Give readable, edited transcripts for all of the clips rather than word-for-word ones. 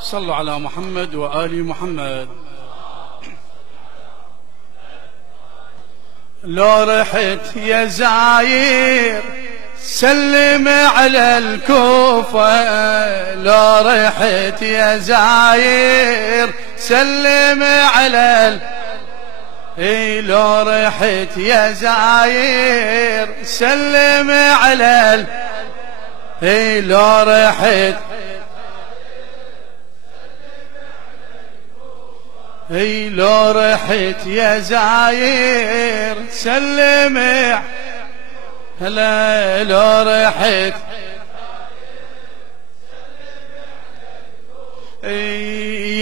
صلوا على محمد وآل محمد. لو رحت يا زاير سلم على الكوفة، لو رحت يا زاير سلم على لو رحت يا زاير سلم على لو رحت لو رحت يا زاير سلم هلا، لو رحت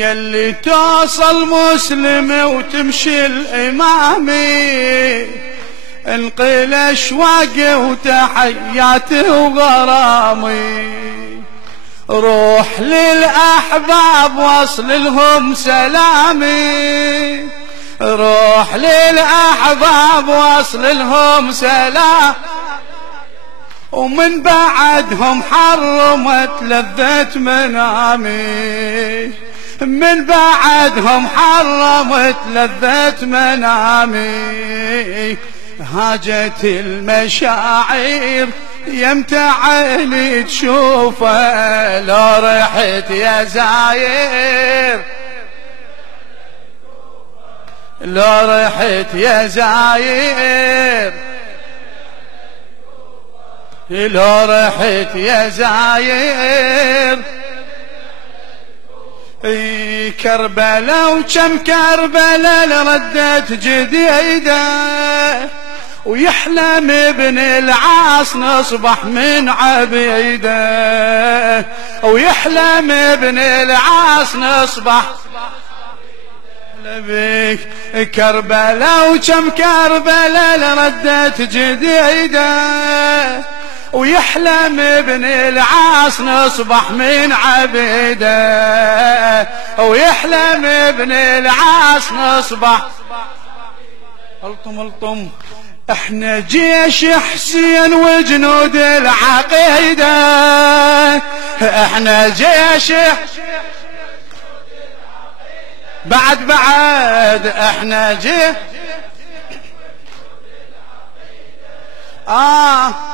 يلي توصل مسلمة وتمشي الإمامي، انقل أشواقي وتحياتي وغرامي، روح للأحباب واصل لهم سلامي، روح للأحباب واصل لهم سلام، ومن بعدهم حرمت لذة منامي، من بعدهم حرمت لذة منامي، هاجت المشاعر يمتى عيني تشوفه، لو رحت يا زاير لو رحت يا زاير لو رحت يا زاير كربلاء وكم كربلاء لردت جديده، ويحلم ابن العاص نصبح من عبيده، ويحلم ابن العاص نصبح لبيك كربلاء وكم كربلاء لردت جديده، ويحلم ابن العاص نصبح من عبيده، ويحلم ابن العاص نصبح الطم احنا جيش حسين وجنود العقيدة، احنا جيش بعد احنا جيش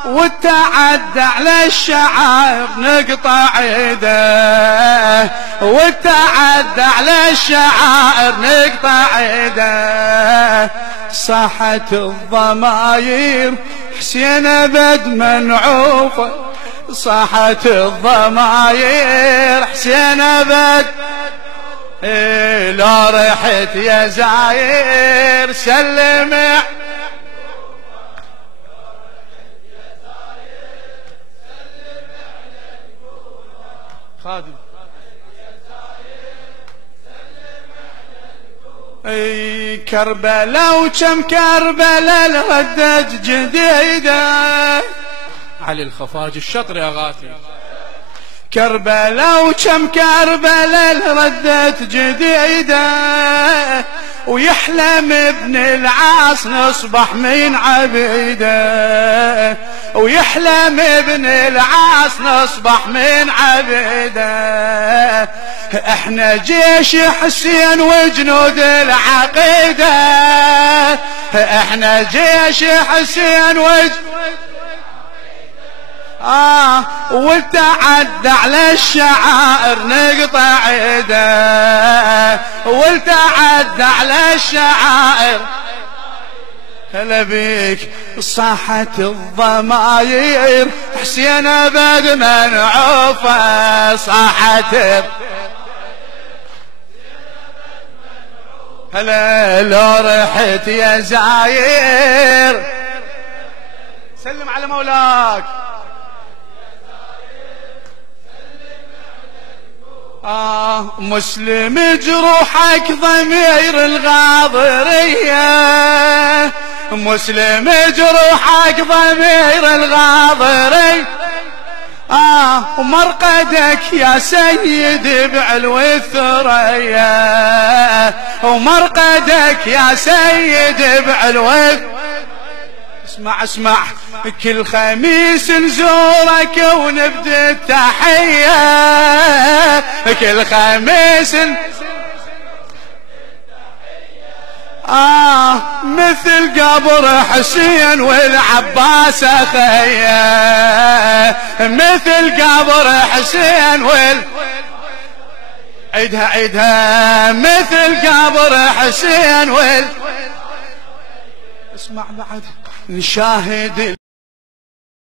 والتعدى على الشعائر نقطع ايده، والتعدى على الشعائر نقطع ايده، صاحت الضماير حسين ابد منعوفه، صاحت الضماير حسين ابد لو رحت يا زاير سلم خادم كربلاء وكم كربلاء لردت جديده، علي الخفاج الشطر اغاثي، كربلاء وكم كربلاء لردت جديده، ويحلم ابن العاص نصبح من عبيده، ويحلم ابن العاص نصبح من عبيده، احنا جيش حسين وجنود العقيده، احنا جيش حسين والتعدى على الشعائر نقطع ايده، والتعدى على الشعائر هلا بيك صاحت الضماير حسين ابد منعوفه، صاحت هلا لو رحت يا زاير سلم على مولاك مسلم جروحك ضمير الغاضرية، مسلم جروحك ضمير الغاضرية، ومرقدك يا سيد بعلو الثريا، ومرقدك يا سيد بعلو اسمع اسمع كل خميس نزورك ونبدأ التحية، كل خميس مثل قبر حسين والعباس اخيه، مثل قبر حسين عيدها عيدها مثل قبر حسين اسمع بعد نشاهد